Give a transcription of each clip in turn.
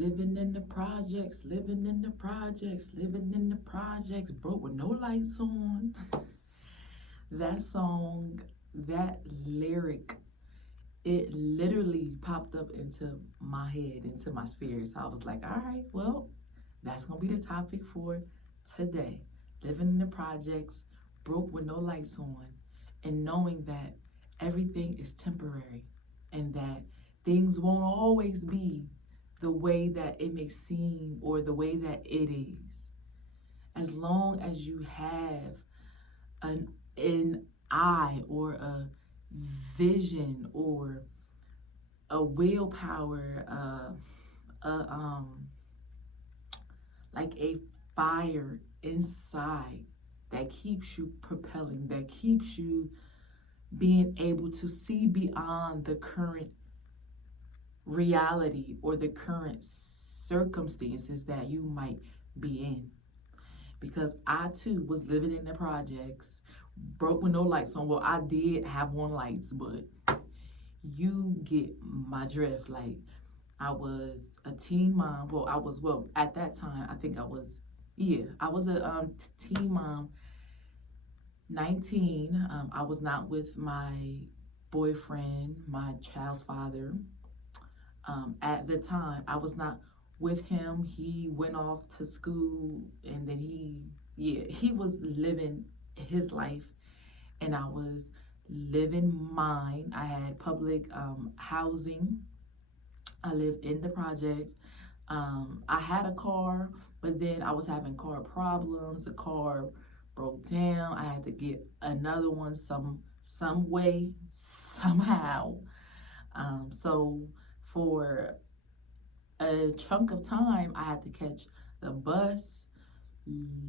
Living in the projects, living in the projects, living in the projects, broke with no lights on. That song, that lyric, it literally popped up into my head, into my spirit. So I was like, all right, well, that's gonna be the topic for today. Living in the projects, broke with no lights on, and knowing that everything is temporary and that things won't always be the way that it may seem or the way that it is. As long as you have an eye or a vision or a willpower, like a fire inside that keeps you propelling, that keeps you being able to see beyond the current reality or the current circumstances that you might be in. Because I too was living in the projects, broke with no lights on. Well, I did have on lights, but you get my drift. Like, I was a teen mom. Well, at that time, I think I was a teen mom, 19. I was not with my boyfriend, my child's father. At the time, I was not with him. He went off to school and then he was living his life and I was living mine. I had public housing. I lived in the projects. I had a car, but then I was having car problems. The car broke down. I had to get another one some way, somehow. So for a chunk of time, I had to catch the bus,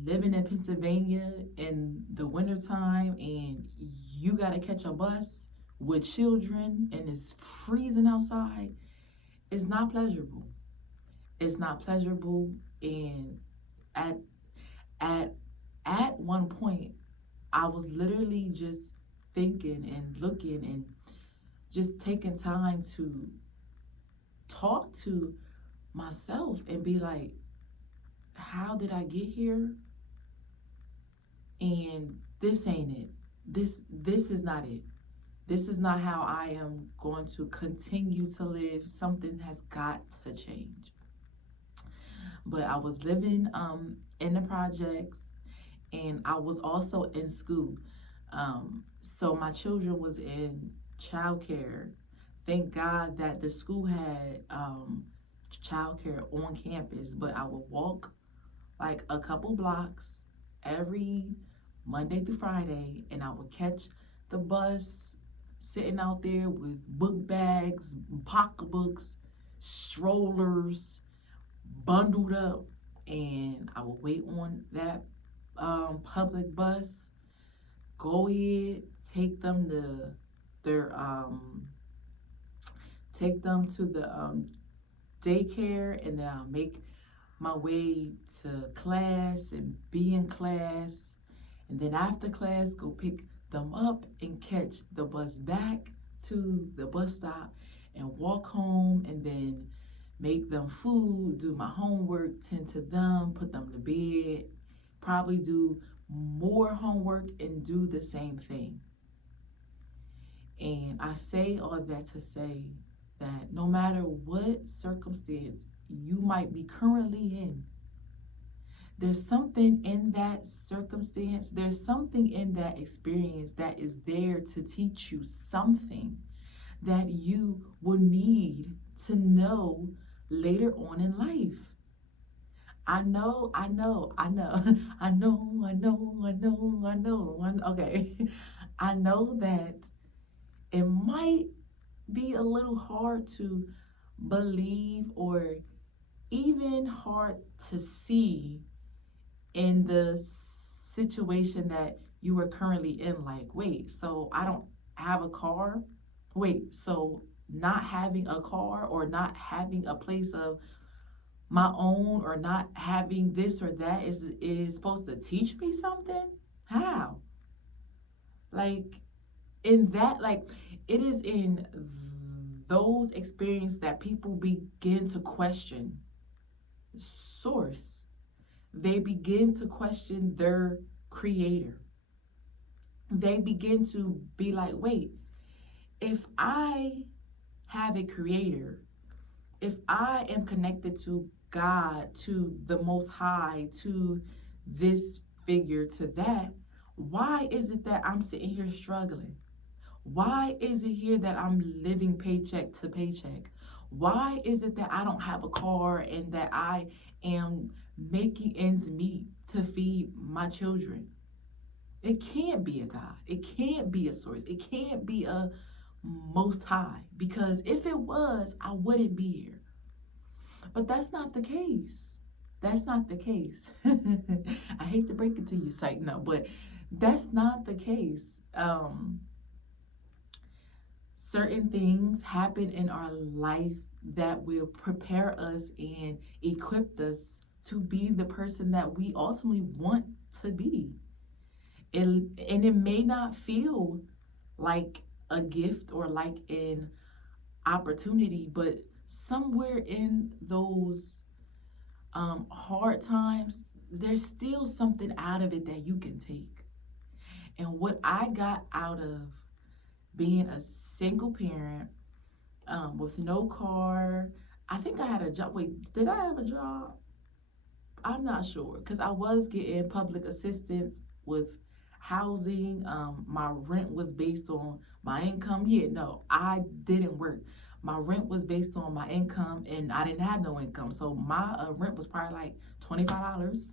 living in Pennsylvania in the wintertime, and you got to catch a bus with children, and it's freezing outside. It's not pleasurable. It's not pleasurable, and at at at one point, I was literally just thinking and looking and just taking time to talk to myself and be like, how did I get here? And this ain't it. This is not it. This is not how I am going to continue to live. Something has got to change. But I was living in the projects and I was also in school. So my children was in childcare. Thank God that the school had childcare on campus, but I would walk like a couple blocks every Monday through Friday, and I would catch the bus sitting out there with book bags, pocketbooks, strollers, bundled up, and I would wait on that public bus, go ahead, take them to their daycare, and then I'll make my way to class and be in class, and then after class go pick them up and catch the bus back to the bus stop and walk home, and then make them food, do my homework, tend to them, put them to bed, probably do more homework and do the same thing. And I say all that to say that no matter what circumstance you might be currently in, there's something in that circumstance, there's something in that experience that is there to teach you something that you will need to know later on in life. I know, I know, I know, I know, I know, I know, I know. Okay. I know that it might be a little hard to believe or even hard to see in the situation that you are currently in. Like, wait, so I don't have a car? Wait, so not having a car or not having a place of my own or not having this or that is supposed to teach me something? How? Like, in that, like, it is in those experiences that people begin to question. source. They begin to question their creator. They begin to be like, wait, if I have a creator, if I am connected to God, to the Most High, to this figure, to that, why is it that I'm sitting here struggling? Why is it here that I'm living paycheck to paycheck? Why is it that I don't have a car and that I am making ends meet to feed my children? It can't be a God. It can't be a source. It can't be a most high, because if it was, I wouldn't be here. But that's not the case. That's not the case. I hate to break it to you, Sight, no, but that's not the case. Certain things happen in our life that will prepare us and equip us to be the person that we ultimately want to be. And it may not feel like a gift or like an opportunity, but somewhere in those hard times, there's still something out of it that you can take. And what I got out of being a single parent with no car, I think I had a job. Wait, did I have a job? I'm not sure, because I was getting public assistance with housing. My rent was based on my income. Yeah, no, I didn't work. My rent was based on my income, and I didn't have no income. So my rent was probably like $25.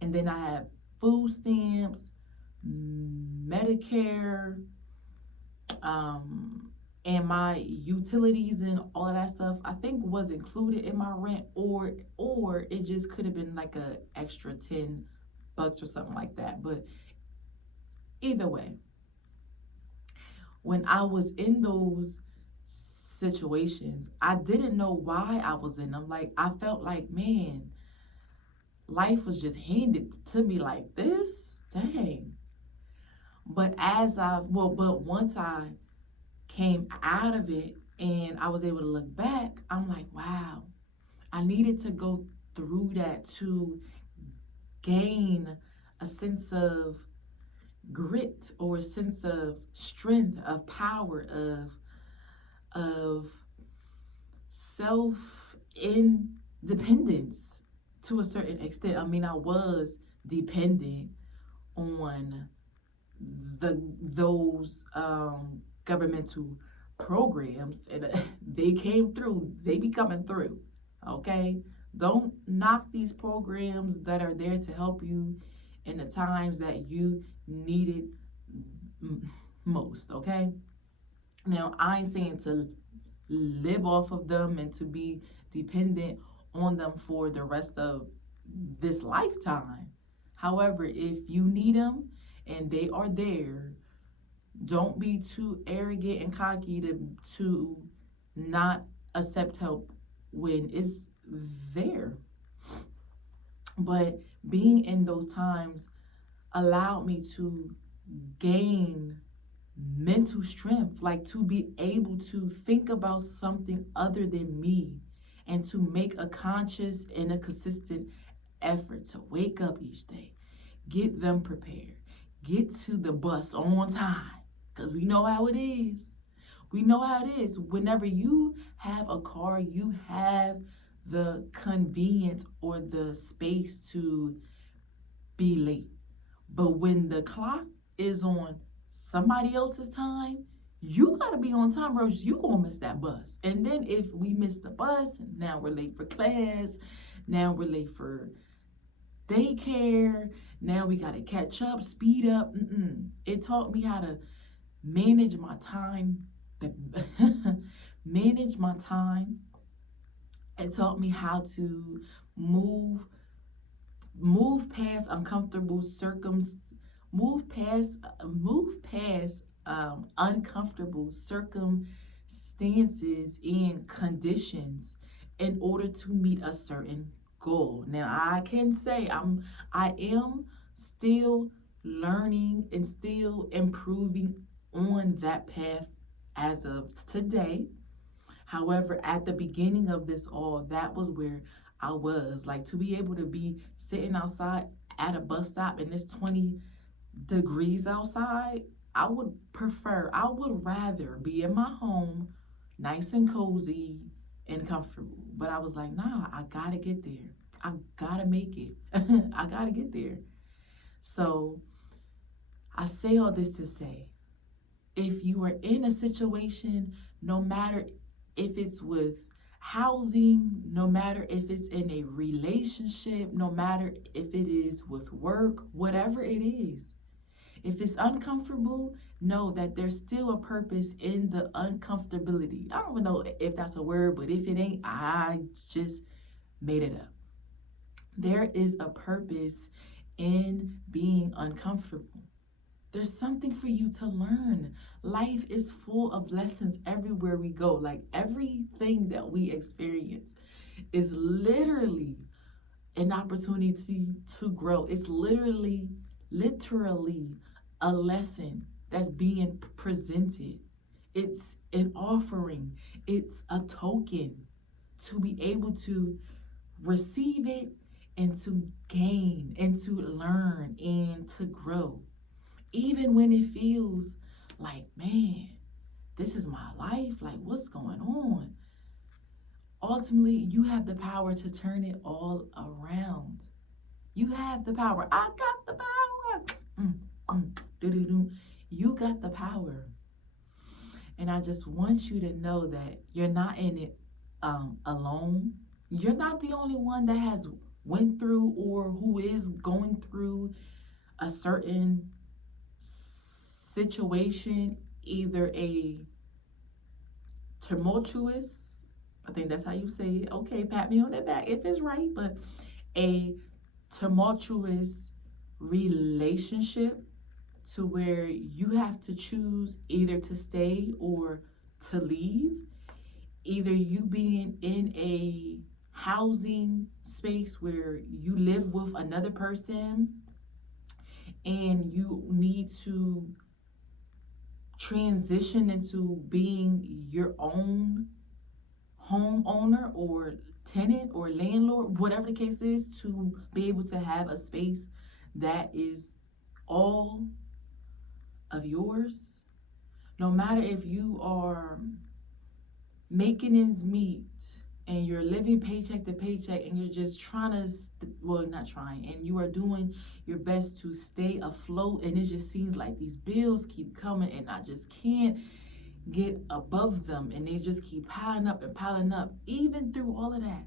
And then I had food stamps, Medicare, um, and my utilities and all of that stuff, I think was included in my rent, or it just could have been like a extra $10 or something like that. But either way, when I was in those situations, I didn't know why I was in them. Like, I felt like, man, life was just handed to me like this. Dang. But once I came out of it and I was able to look back, I'm like, wow, I needed to go through that to gain a sense of grit or a sense of strength, of power, of self independence to a certain extent. I mean, I was dependent on those governmental programs, and they came through. They be coming through. Okay, don't knock these programs that are there to help you in the times that you need it most. Okay, now I ain't saying to live off of them and to be dependent on them for the rest of this lifetime. However, if you need them and they are there, don't be too arrogant and cocky to not accept help when it's there. But being in those times allowed me to gain mental strength, like to be able to think about something other than me and to make a conscious and a consistent effort to wake up each day, get them prepared, get to the bus on time, because we know how it is. We know how it is. Whenever you have a car, you have the convenience or the space to be late. But when the clock is on somebody else's time, you gotta be on time, or else you gonna miss that bus. And then if we miss the bus, now we're late for class, now we're late for daycare, now we gotta catch up, speed up. It taught me how to manage my time, manage my time. It taught me how to move past uncomfortable move past uncomfortable circumstances and conditions in order to meet a certain goal. Now I can say I am still learning and still improving on that path as of today. However, at the beginning of this all, that was where I was. Like, to be able to be sitting outside at a bus stop and it's 20 degrees outside, I would rather be in my home, nice and cozy and comfortable. But I was like, nah, I gotta get there. I gotta make it. I gotta get there. So I say all this to say, if you are in a situation, no matter if it's with housing, no matter if it's in a relationship, no matter if it is with work, whatever it is, if it's uncomfortable, know that there's still a purpose in the uncomfortability. I don't even know if that's a word, but if it ain't, I just made it up. There is a purpose in being uncomfortable. There's something for you to learn. Life is full of lessons everywhere we go. Like, everything that we experience is literally an opportunity to grow. It's literally a lesson that's being presented. It's an offering. It's a token to be able to receive it and to gain and to learn and to grow. Even when it feels like, man, this is my life, like, what's going on? Ultimately, you have the power to turn it all around. You have the power. I got the power. Do. You got the power. And I just want you to know that you're not in it alone. You're not the only one that has went through or who is going through a certain situation, either a tumultuous, I think that's how you say it. Okay, pat me on the back if it's right, but a tumultuous relationship to where you have to choose either to stay or to leave, either you being in a housing space where you live with another person and you need to transition into being your own homeowner or tenant or landlord, whatever the case is, to be able to have a space that is all of yours. No matter if you are making ends meet and you're living paycheck to paycheck and you're just trying to, well, not trying, and you are doing your best to stay afloat, and it just seems like these bills keep coming and I just can't get above them and they just keep piling up and piling up. Even through all of that,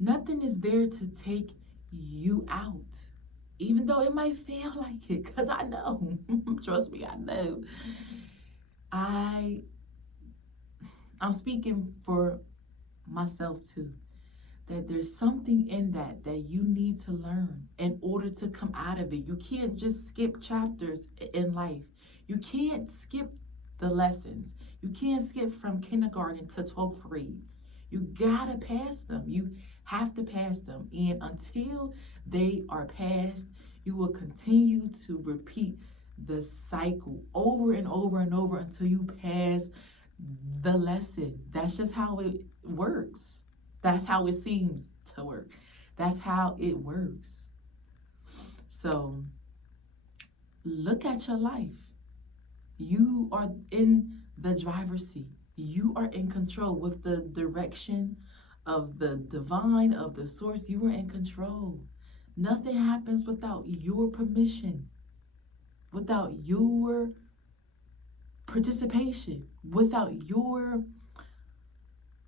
nothing is there to take you out. Even though it might feel like it, because I know, trust me, I know. I'm speaking for myself too, that there's something in that you need to learn in order to come out of it. You can't just skip chapters in life. You can't skip the lessons. You can't skip from kindergarten to 12th grade. You gotta pass them. You have to pass them. And until they are passed, you will continue to repeat the cycle over and over and over until you pass the lesson. That's just how it works. That's how it seems to work. That's how it works. So look at your life. You are in the driver's seat. You are in control with the direction of the divine, of the source. You are in control. Nothing happens without your permission, without your participation, without your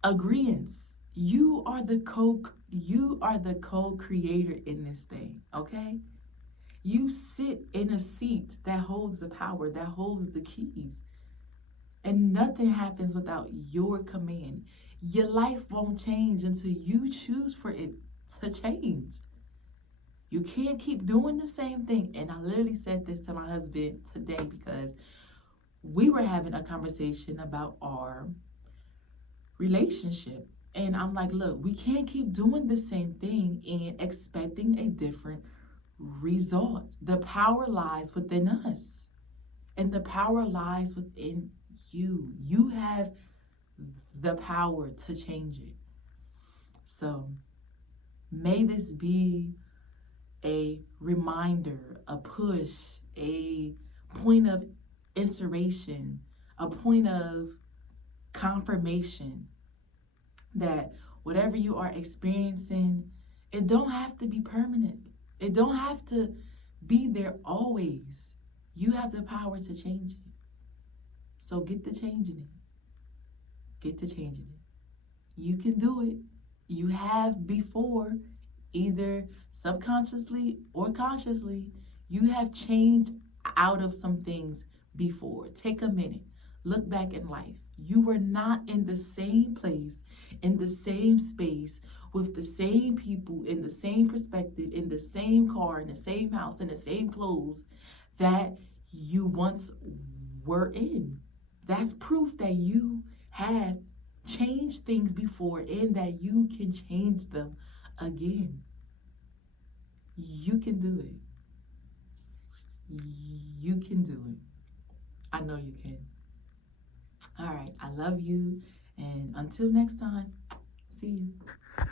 agreeance. You are the co-creator in this thing, okay? You sit in a seat that holds the power, that holds the keys. And nothing happens without your command. Your life won't change until you choose for it to change. You can't keep doing the same thing. And I literally said this to my husband today because we were having a conversation about our relationship. And I'm like, look, we can't keep doing the same thing and expecting a different result. The power lies within us, and the power lies within you. You have the power to change it. So May this be a reminder, a push, a point of inspiration, a point of confirmation that whatever you are experiencing, it don't have to be permanent. It don't have to be there always. You have the power to change it. So get to changing it. Get to changing it. You can do it. You have before, either subconsciously or consciously. You have changed out of some things before. Take a minute. Look back in life. You were not in the same place, in the same space, with the same people, in the same perspective, in the same car, in the same house, in the same clothes that you once were in. That's proof that you have changed things before and that you can change them again. You can do it. You can do it. I know you can. All right. I love you. And until next time, see you.